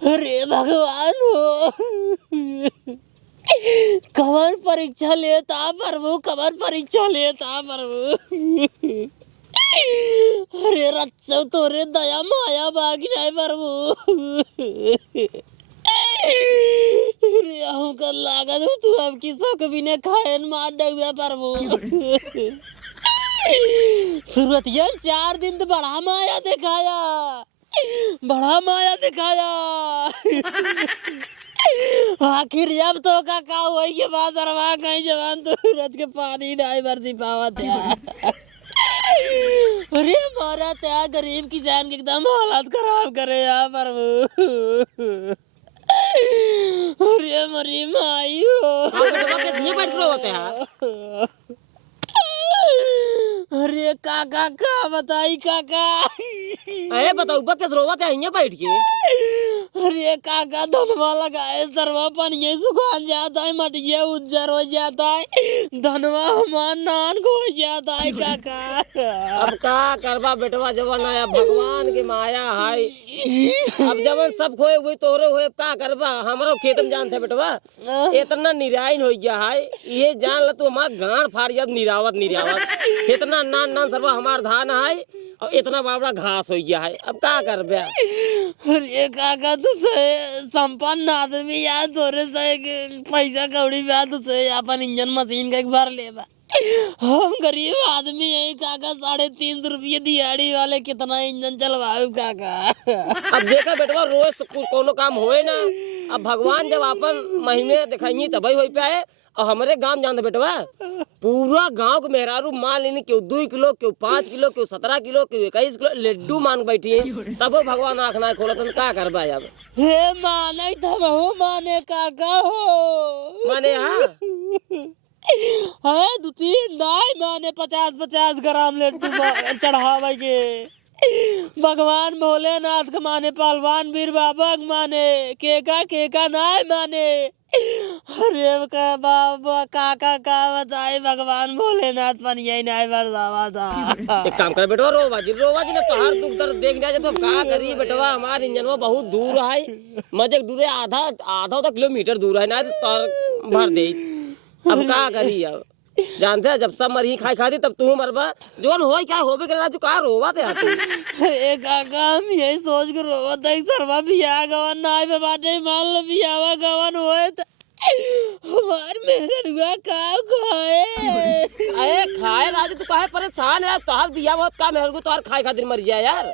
अरे भगवान हो, कमर परीक्षा लेता प्रभु, कमर परीक्षा लेता प्रभु। अरे रच्चव तोरे दया माया बागी नहीं प्रभु। अरे आहू कर लागत हो तू अब किसो कभी ने खाए मार डुआ प्रभु। सूरत ये 4 दिन तो बड़ा माया दिखाया, बड़ा माया दिखाया। आखिर अब तो का हुई के बाद अरवा कहीं जवान तो सूरज के पानी नहीं बरसी पावत है। अरे मारा त्या गरीब किसान के एकदम हालत खराब करे यार प्रभु। अरे मरी माई हो, ये बैठ कर होते हैं। अरे काका का बताई काका। अरे बताओ कैसे रोवत है यहाँ बैठ के। अरे काका धनवा लगाए सरवा पानी सुखान जाता है, मटिया उज्जर हो जाता है, धनवा हमार नान को हो जाता है काका। अब का करबा बेटवा जवन आया भगवान के माया है। अब जवन सब खोए हुए तोरे हुए का करबा, हमारो खेत में जानते बेटवा इतना निरायन हो गया है। ये जान ल तू हमार गांड फाड़ अब निरावत निरावत इतना नान नान सरवा हमार धान है और इतना बड़ा घास हो गया है। अब का करबे। अरे काका तुझे संपन्न आदमी यार, तोरे से पैसा कौड़ी भी तुझे अपन इंजन मशीन का एक बार ले बा। हम गरीब आदमी है काका, 3.5 रुपये दिहाड़ी वाले कितना इंजन चलवाए काका। अब देखा बेटवा रोज तो कुछ कोनो काम होए ना। अब भगवान जब अपन महिमे दिखाई तभी हो पाए। और हमारे गांव जानते बेटवा पूरा गांव के मेहरारू मान लेनी क्यों 2 किलो क्यों 5 किलो क्यों 17 किलो क्यों 21 किलो लड्डू मांग बैठी है। तब वो भगवान आँख ना खोला तो क्या कर पाए। अब हे माने तब हो माने काका हो माने हाँ है 2-3 दाई माने 50-50 ग्राम लड्डू चढ़ावे के। भगवान भोलेनाथ के माने, पहलवान वीर बाबा के माने, केका नाय माने। अरे का बाबा काका का बताए भगवान भोलेनाथ पर यही नहीं बरसावा था। एक काम कर बेटवा रोवाजी ने तोहार दुख दर्द देख जाए तो का करी बेटवा। हमार इंजनवा बहुत दूर है, मजे दूर है, आधा किलोमीटर दूर है ना तार भर दे। अब का करी। अब जानते हैं जब सब मरी खाई खाती तब तू मरबा जोन होई क्या होबे करे तू का रोवा थे तू। ए काका हम यही सोच कर रोवा था सरवा बियाह गवन नाय पे बाटे मान लो बियाह गवन होए त हमार मेरे रुआ का खाए। अरे खाए राजू तू काहे परेशान है। तोहार बियाह बहुत काम है को तोहार खाए खातिर मर जाए यार।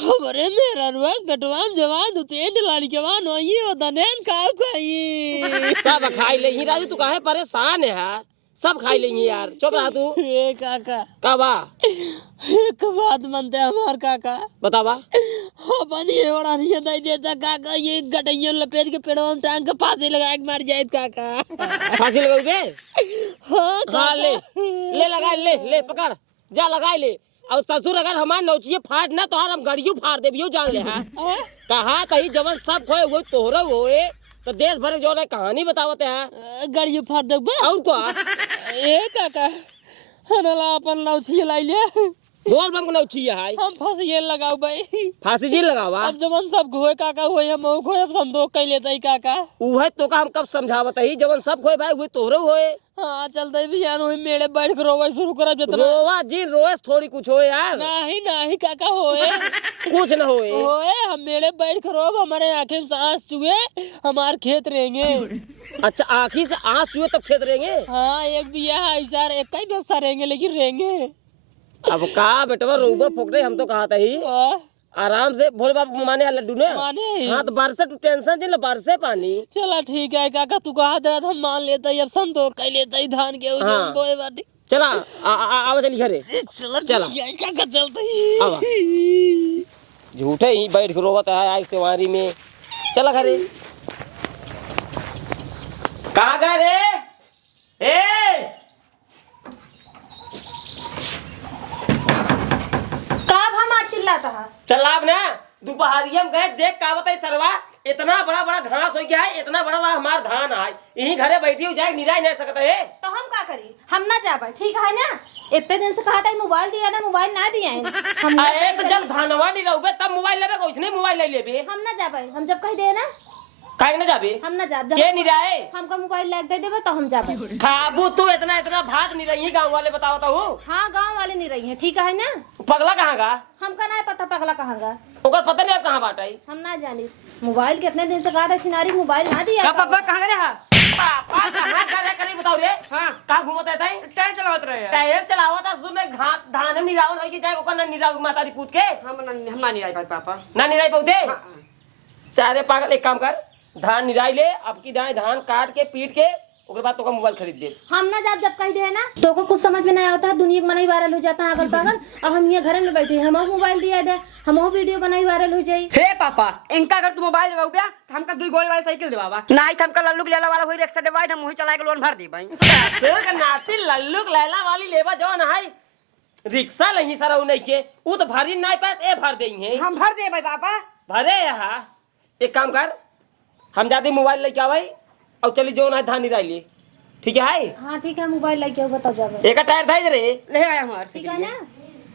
हमारे मेरा रुआ बेटवा जवान 2-3 दिलाड़ी जवान हो ये होता नेन का खाई। सब खाई ले ही राजू तू काहे परेशान है। सब खाई लेंगे यार चुप रहा तू। ए काका काबा एक बात मानते हमार काका बतावा। अपन ये बड़ा नहीं दे देता काका, ये गटैया लपेट के पेड़ों में टांग के फांसी लगा के मर जाए काका। फांसी लगाओगे। हाँ ले लगा ले पकड़ जा लगा ले। और ससुर अगर हमार नौचिए फाड़ ना तो हम गड़ियों फाड़ दे जान ले। हाँ कहा कहीं जवन सब खोए वो तोहरा होए तो देश भर जो है कहानी बतावते हैं गड़ियों फाड़ दे और को। ए काका हनला अपन नौची लाई ले बोल बम नौची है हम फांसी लगाओ भाई। फांसी जी लगावा। अब जवन सब घोए काका होए हम घोए अब संतोष कह लेता ही काका। उहे तो का हम कब समझावत ही जवन सब खोए भाई वो तोहरे होए। हाँ चलते भी यार वही मेरे बैठ कर रोवा शुरू करब जतना रोवा जी रोज थोड़ी कुछ हो यार। नहीं काका होए कुछ न होए हम मेरे बैठ कर रोब हमारे आंखें में सांस चुए हमार खेत रहेंगे। अच्छा आँखी से आँस चुए तब खेत रहेंगे। हाँ एक भी है ऐसा एक ही दस्ता रहेंगे लेकिन रहेंगे। अब का बेटवा रोबा फोकरे हम तो कहा था ही आराम से भोले बाबा माने लड्डू ने माने। हाँ तो बरसे तू टेंशन जिन बरसे पानी। चला ठीक है काका तू कहा दे हम मान लेते अब संतोष कह लेते धान के हाँ। बोए बाटी। चला आवा चली घरे चला काका चलते झूठे ही बैठ के रोवत है आज सेवारी में। चला घरे कहाँ गए रे। ए चिल्लाता है चलाब ना दोपहरिया में गए देख का बताई सरवा इतना बड़ा घास हो गया है, इतना बड़ा हमार धान है यही घरे बैठी हो जाए निराई नहीं सकता है। तो हम का करी, हम ना जाबे, ठीक है ना? इतने दिन से कहा था मोबाइल दिया ना, मोबाइल ना दिया है हम ना अरे तो जब धनवा नहीं रहबे तब मोबाइल लेबे, कुछ नहीं मोबाइल ले लेबे। हम ना जाबे, हम जब कह दे ना काहे ना जाबे, हम ना जाब, के नहीं रहे हमका मोबाइल लग दे देबे तो हम जाबे। खाबू तू इतना इतना भाग नहीं रही गांव वाले बतावता हूँ। हाँ गांव वाले नहीं रही हैं, ठीक है ना? पगला कहाँ गा, हमका ना पता पगला कहाँ गा, ओकर पता नहीं अब कहाँ बाटाई। हम ना जानी। मोबाइल कितने दिन से कहा था सिनारी मोबाइल ना दिया। पापा कहाँ गए हा? पापा कहाँ जा करे बताओ रे। हाँ कहाँ घूमत है ताई, टायर चलावत रहे हैं। टायर चलावा था सुने धान निरावन होई के जाए ओकर ना निराव मातारी पूत के हम ना नहीं आई भाई पापा। ना निराई पौधे। हाँ, सारे पागल एक काम कर, धान निराई ले, अब की दाएं धान काट के पीट के ओकर बाद तो मोबाइल खरीद दे। हम ना जब कह दे ना तो को कुछ समझ में नहीं आता है, दुनिया में नहीं वायरल हो जाता है अगल पागल। और हम ये घर में बैठे हम मोबाइल दिया दे, हम वीडियो बनाई वायरल हो जाये। हे पापा इनका अगर तू मोबाइल देवा गया तो हमका 2 गोली वाली साइकिल देवावा, नहीं तो हमका लल्लू लेला वाला वही रिक्शा देवाई, हम वही चला के लोन भर दी भाई। का नाती लल्लू लैला वाली लेबा जो ना है रिक्शा लही सारा उ नहीं के उ तो भारी नहीं पास ए भर देई है। हम भर दे भाई पापा। भरे यहाँ एक काम कर, हम जाते मोबाइल लेके आवाई और चली जो ना धान निराई ले, ठीक है? हाँ ठीक है, मोबाइल लेके आओ, बताओ जावे। एक टायर धाई रे, ले आया हमार ठीक है ना?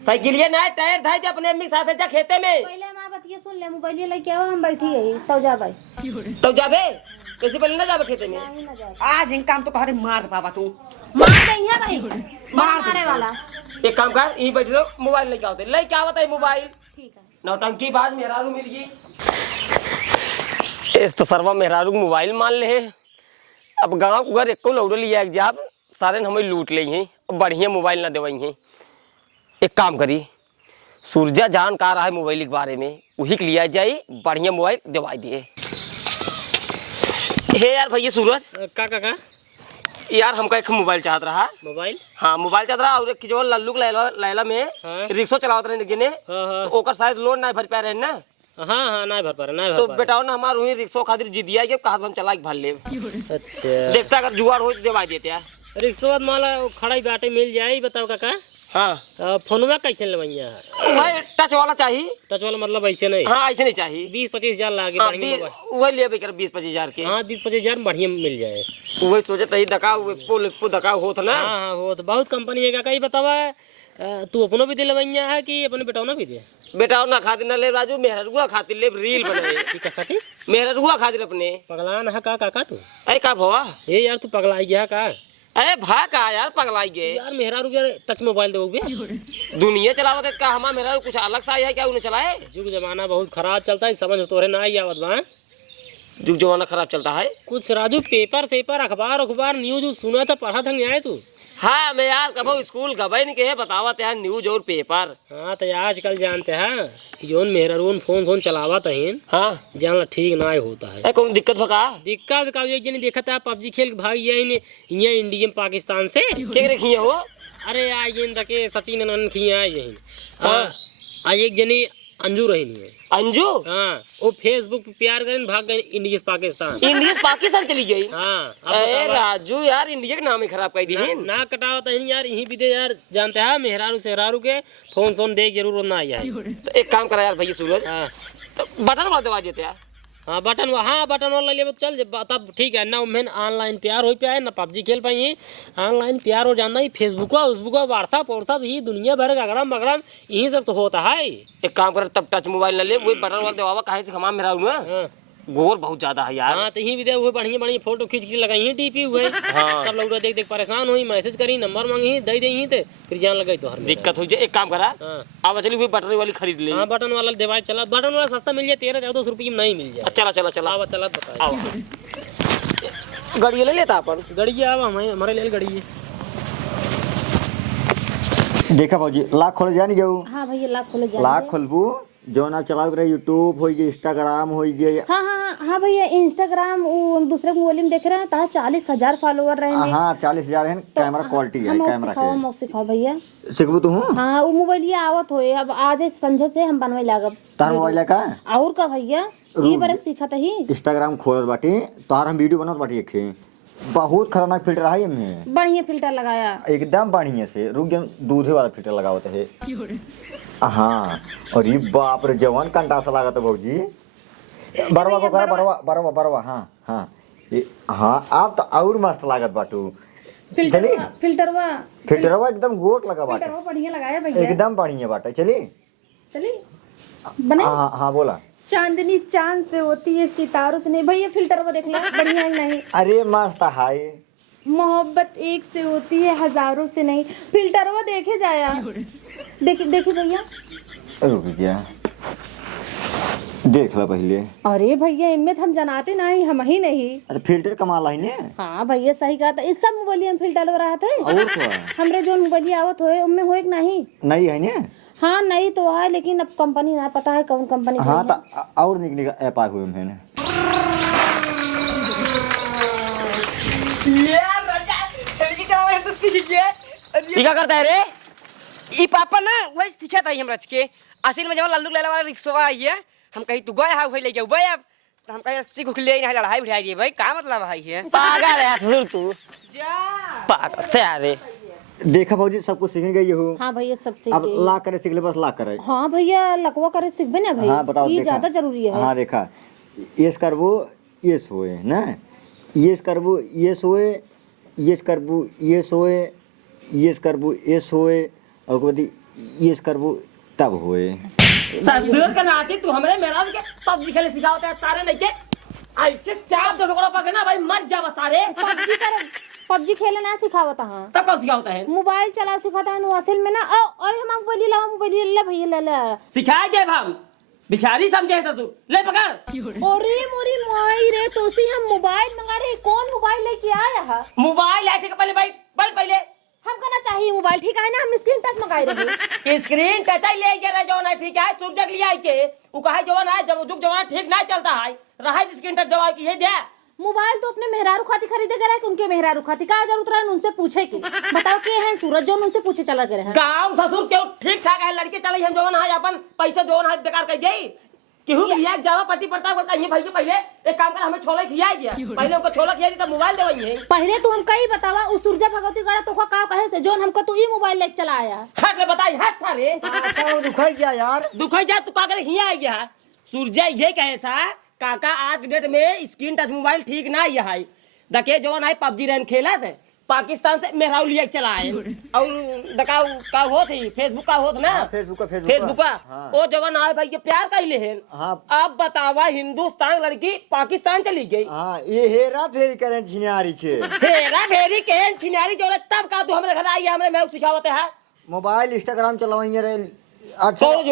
साइकिल ये ना टायर धाई दे अपने अम्मी के साथ जा खेते में। पहले माँ बतिया सुन ले, मोबाइल लेके आओ, हम बैठी है तो जावे। तो जाबे कैसे पहले ना जाबे खेते में। नहीं ना जावे, आज इनका हम तो कह रहे मार दे पापा तू। मार देंगे भाई, मार मारे वाला। एक काम कर यहीं बैठ रहो, मोबाइल लेके आओ, लेके आवत है मोबाइल। ठीक है। नौटंकी बाज मेहरारू मिल गई, इस तो सर्वा मेहरारू मोबाइल मान ले। अब गांव घर एको लौड़ लिया एक जाब सारे हमें लूट ले हैं, बढ़िया मोबाइल ना देवाई हैं। एक काम करी, सूरजा जानकार है मोबाइल के बारे में, वही के लिया जाए, बढ़िया मोबाइल दिवाई दिए। हे यार भैया सूरज का यार हमका एक मोबाइल चाहत रहा। मोबाइल? हाँ मोबाइल चाहत रहा, और एक जो लल्लू के लैला में हाँ। रिक्शा चलावत रहे जने, हाँ तो ओकर शायद लोन नहीं भर पा रहे ना, हाँ नहीं भर पा रहा, नहीं भर तो पा बेटा ना हमार वही रिक्शा खातिर जिदिया के कहा हम चला के भर ले। रहा। अच्छा देखता अगर जुगाड़ हो तो देवाई देते हैं। रिक्शा माला खड़ा ही बाटे मिल जाए, बताओ काका। हाँ फोनवा कैसे लेवैया है? भाई टच वाला चाहिए। टच वाला मतलब ऐसे नहीं? हाँ ऐसे नहीं चाहिए। 20-25 हजार लागे हाँ, बढ़िया मोबाइल। वही ले कर 20-25 हजार के। हाँ 20-25 हजार बढ़िया मिल जाए। वही सोचे तही दकाव दकाव होत ना। हाँ हो तो बहुत कंपनी है काका, ही बतावा तू अपनो भी दे लेवैया है कि अपने बेटाओ भी दे? बेटा ना खातिर ना ले राजू, मेहरुआ खातिर ले रील बनाए। खातिर मेहरुआ खातिर अपने पगलान है का काका तू? अरे का भवा ये यार तू पगला गया का? अरे भा का यार पगलाई गए यार मेहरारू के टच मोबाइल दोगे? दुनिया चलावत है का हमारा मेरा कुछ अलग सा है क्या उन्हें चलाए। जुग जमाना बहुत खराब चलता है, समझ तोरे ना आई आवत बा। जुग जमाना खराब चलता है कुछ राजू पेपर सेपर अखबार न्यूज सुना था, पढ़ा था नहीं आए तू? हाँ मैं यार कभी स्कूल गए नहीं के बतावत यार न्यूज और पेपर। हाँ तो आजकल जानते हैं जोन मेहरून फोन चलावत है, हाँ जानला ठीक ना होता है। कौन दिक्कत भगा दिक्कत का एक जन देखा था पबजी खेल भाग गया यहाँ इंडिया पाकिस्तान से। क्या रखी है वो? अरे आज के सचिन अनंत खिया यही। हाँ। आज एक जनी अंजू रही नहीं है। अंजू? हाँ वो फेसबुक पे प्यार करें भाग गए इंडिया पाकिस्तान। इंडिया पाकिस्तान चली गई? हाँ अरे राजू यार इंडिया के नाम ही खराब कर दी है ना कटावत है यार, यहीं भी दे यार, जानते हैं मेहरारू सेहरारू के फोन देख जरूर ना आया है। तो एक काम करा यार भैया सूरज, हाँ तो बटन वाला दबा देते यार। हाँ बटन वाला ले चल तब ठीक है ना। मैंने ऑनलाइन प्यार हो पाए ना पबजी खेल पाई, ऑनलाइन प्यार हो जाना ही फेसबुक व्हाट्सअप ही दुनिया भर का अगड़म बगड़म यही सब तो होता है। एक काम कर तब टच मोबाइल न ले, वही बटन वाला दबावा काहे से हमारा मेरा हाँ गोर बहुत ज्यादा है यार। हाँ तो यही भी दे हुए बढ़िया फोटो खींच के लगाई डीपी हुए। हाँ। सब लोग देख परेशान हुई, मैसेज करी, नंबर मांगी, दे दी थे, फिर जान लगाई तो हर दिक्कत हो जाए। एक काम करा हाँ अब चलिए वही बटन वाली खरीद ले। हाँ बटन वाला देवाई चला, बटन वाला सस्ता मिल जाए 13-14 रुपये में नहीं मिल जाए। चला चला चला आवा चला बताओ। आओ गाड़ी ले लेता अपन गड़ी आवा हमारे लिए गड़ी है। देखा भाजी लाख खोल जानी जाऊ। हाँ भैया लाख खोले जा। लाख खोलबू जो ना चलाओ रहे यूट्यूब हो गए, इंस्टाग्राम हो गए। हाँ हाँ हाँ भैया इंस्टाग्राम वो दूसरे मोबाइल में देख रहे हैं तो 40,000 फॉलोवर रहेंगे। हाँ 40,000 है। कैमरा क्वालिटी है कैमरा के। सिखाओ भैया। सिखबू तू? हाँ वो मोबाइल ये आवत होए, अब आज संझे से हम बनवे लागब। तार मोबाइल का और का भैया ये बार सीखत ही। इंस्टाग्राम खोलत बाटी तोहार हम वीडियो बनत बाटी, एक बहुत खतरनाक फिल्टर है इनमें, बढ़िया फिल्टर लगाया एकदम बढ़िया से। रुक जा दूधे वाला फिल्टर लगावत है। हाँ और ये बाप रे जवान कंटा सा लागत है भौजी। बरवा को कर बरवा। हाँ हाँ ये हाँ आप तो और मस्त लागत बाटू। चली फिल्टरवा एकदम गोट लगा बाटे, फिल्टरवा बढ़िया लगाया भैया, एकदम बढ़िया बाटे। चली चली बने। हाँ हाँ बोला। चांदनी चांद से होती है सितारों से नहीं। भैया फिल्टरवा देख लो बढ़िया है नहीं। अरे मस्त हाय। मोहब्बत एक से होती है हजारों से नहीं। फिल्टरवा देखे जाया, देखिए देखिए भैया। रुक गया, देख ला पहले। अरे भैया इनमें तो हम जनाते नहीं, हम ही नहीं। अच्छा फिल्टर कमाला है ने। हाँ भैया सही कहा था। इस सब मोबाइल में फिल्टर हो रहा था। और क्या हमरे जो मोबाइल आवत होए उनमें होए कि नहीं? नहीं है ने। हाँ नहीं तो है, लेकिन अब कंपनी ना पता है कौन कंपनी। हाँ तो और निकले ऐप आए हुए हैं। ये क्या करता है रे? ई पापा ना वही सीखा था हमरा के। असल में जब लल्लू लेला वाला रिक्शा आई है, हम कहीं तू गए हाउ ले जाओ भाई। अब तो हम कहीं सीख के ले नहीं लड़ाई बिठाई दिए भाई। का मतलब है ये? पागल है ससुर तू, जा पागल से अरे। देखा भौजी सब कुछ सीख गई हो। हाँ भैया सब सीख अब गए। ला करे सीख ले, बस ला करे। हाँ भैया लकवा करे सीखबे ना भैया। हाँ बताओ। ये देखा ज्यादा जरूरी है। हाँ देखा, ये करबो ये सोए ना, ये करबो ये सोए, ये करबो ये सोए, ये करबो ये सोए, और बाद ये करबो तब होए। ससुर का नाती तू हमरे मेरा के पबजी खेले सिखावता है तारे नहीं के। ऐसे चाप दो टुकड़ा पकड़ना भाई, मत जा सारे। पबजी खेले ना सिखावता। हाँ तब कौन सिखावता है? मोबाइल चला सिखाता है असल में ना। और हम मोबाइल ला, मोबाइल ले भैया ले ले। सिखाए दे हम भिखारी समझे ससुर। ले पकड़। ओरे मोरी माई रे, तो सी हम मोबाइल मंगा रहे। कौन मोबाइल लेके आया है? मोबाइल है ठीक है, पहले बैठ बैठ पहले। हमको ना चाहिए मोबाइल, ठीक है ना? हम स्क्रीन टच मंगाए रहे। स्क्रीन टच ही ले के रहे जो ना ठीक है। सुर जग लिया के वो कहे जवान है, जब जुग जवान ठीक नहीं चलता है रहा स्क्रीन टच दवा की ये दे। मोबाइल तो अपने मेहरारू खाती खरीदे गए रहे, उनके मेहरारू खाती का जरूरत रहा उनसे पूछे की। बताओ के हैं सूरज जो उनसे पूछे चला गए हैं। गाँव ससुर क्यों ठीक ठाक है, लड़के चले हम जवान है अपन पैसा जवान है बेकार कर गई। केहू लिया जावा पट्टी पड़ता करता ये भाई के पहले एक काम कर, हमें छोला खिया गया पहले हमको छोला खिया तब मोबाइल देवई है। पहले तू हम कई बतावा उस सूरजा भगवती गाड़ा तो का कहे से जोन हमको तू ई मोबाइल लेके चला आया। हट ले बताई हट सारे। दुखाई गया यार, दुखाई जा तू पागल हिया आ गया। सूरजा ये कहे सा काका आज के डेट में स्क्रीन टच मोबाइल ठीक ना है। दके जवान है पबजी रैन खेला थे पाकिस्तान से मेहराऊ लिया चला है। और दकाऊ का होत है फेसबुक का होत ना, फेसबुक का वो जवान है भाई ये प्यार का ही ले है। अब बतावा हिंदुस्तान लड़की पाकिस्तान चली गई। हाँ ये हेरा फेरी करें छिनारी के। हेरा फेरी के छिनारी जो तब का तू हमारे घर आई है, हमारे मेहराऊ सिखावते है। मोबाइल इंस्टाग्राम चलावाइए रे। कौन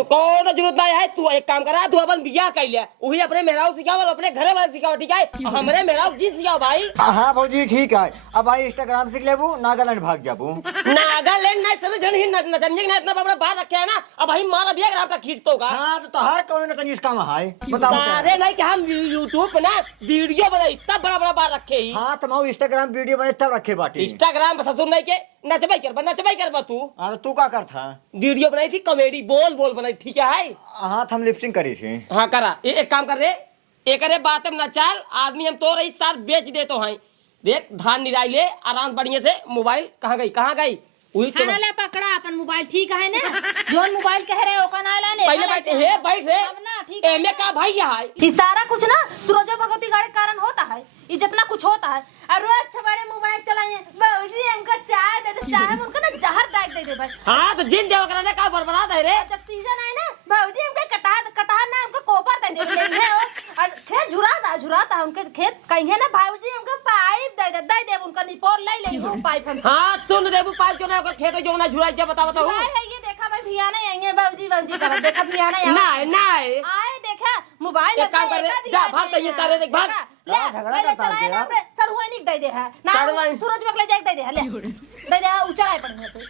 जरूरत नहीं है। तू एक काम करा, तू अपन बियाह कर ले, वही अपने मेहराऊ सिखाओ और अपने घरे वाले सिखाओ ठीक है। हमरे मेहराऊ जी सिखाओ भाई। हाँ भौजी ठीक है। अब भाई इंस्टाग्राम सीख लेबू, नागालैंड भाग जाबू। नागालैंड नहीं समझ नहीं नचनिए ना इतना बड़ा बात रखे है ना। अब भाई मारा बिया ग्राफ तक खींच तो का। हाँ तो हर कौन न इसका है बताओ। सारे नहीं कि हम यूट्यूब पे ना वीडियो बनाई इतना बड़ा बड़ा बात रखे ही। हाँ तो मैं इंस्टाग्राम वीडियो बने तब रखे बाटी। इंस्टाग्राम पर ससुर नहीं के नचबाई कर तू। हाँ तो तू क्या कर था? वीडियो बनाई थी कॉमेडी बोल बनाई ठीक है। हाँ तो हम लिपसिंग करी थी। हाँ करा एक काम कर रे, एक अरे बात में न चल आदमी हम तो रही सार बेच दे तो हैं। देख धान निराई ले आराम बढ़िया से। मोबाइल कहाँ गई वही तो खाना ले पकड़ा अपन मोबाइल ठीक है ना? जोन मोबाइल कह रहे हो का ना लेने पहले बैठ रे एमे का भाई है। ये सारा कुछ ना सूरजा भगवती गाड़े कारण होता है। ये जितना कुछ होता है और रोज छबाड़े मुंह बना के चलाए बाबूजी हमको चाय दे दे। चाय में उनको ना जहर डाल दे भाई। हां तो जिन देव करने का बर्बाद है रे। जब सीजन आए ना बाबूजी हमको कटार ना हमको कोपर दे दे है और खेत झुराता उनके खेत कहीं है ना बाबूजी हमको पाइप दे दे उनका निपोर ले वो पाइप हम। हां तुम देबू पाइप जो ना खेत जो ना झुराई जा बताओ। है ये देखा भाई भिया नहीं आएंगे बाबूजी कर देखा भिया नहीं आए देखा मोबाइल एक काम कर रे जा भाग ये सारे देख भाग। ले चलाए ना सड़ुआ नहीं दे दे है ना सूरज बगले जाके दे दे ले दे दे ऊंचा है पड़ने से।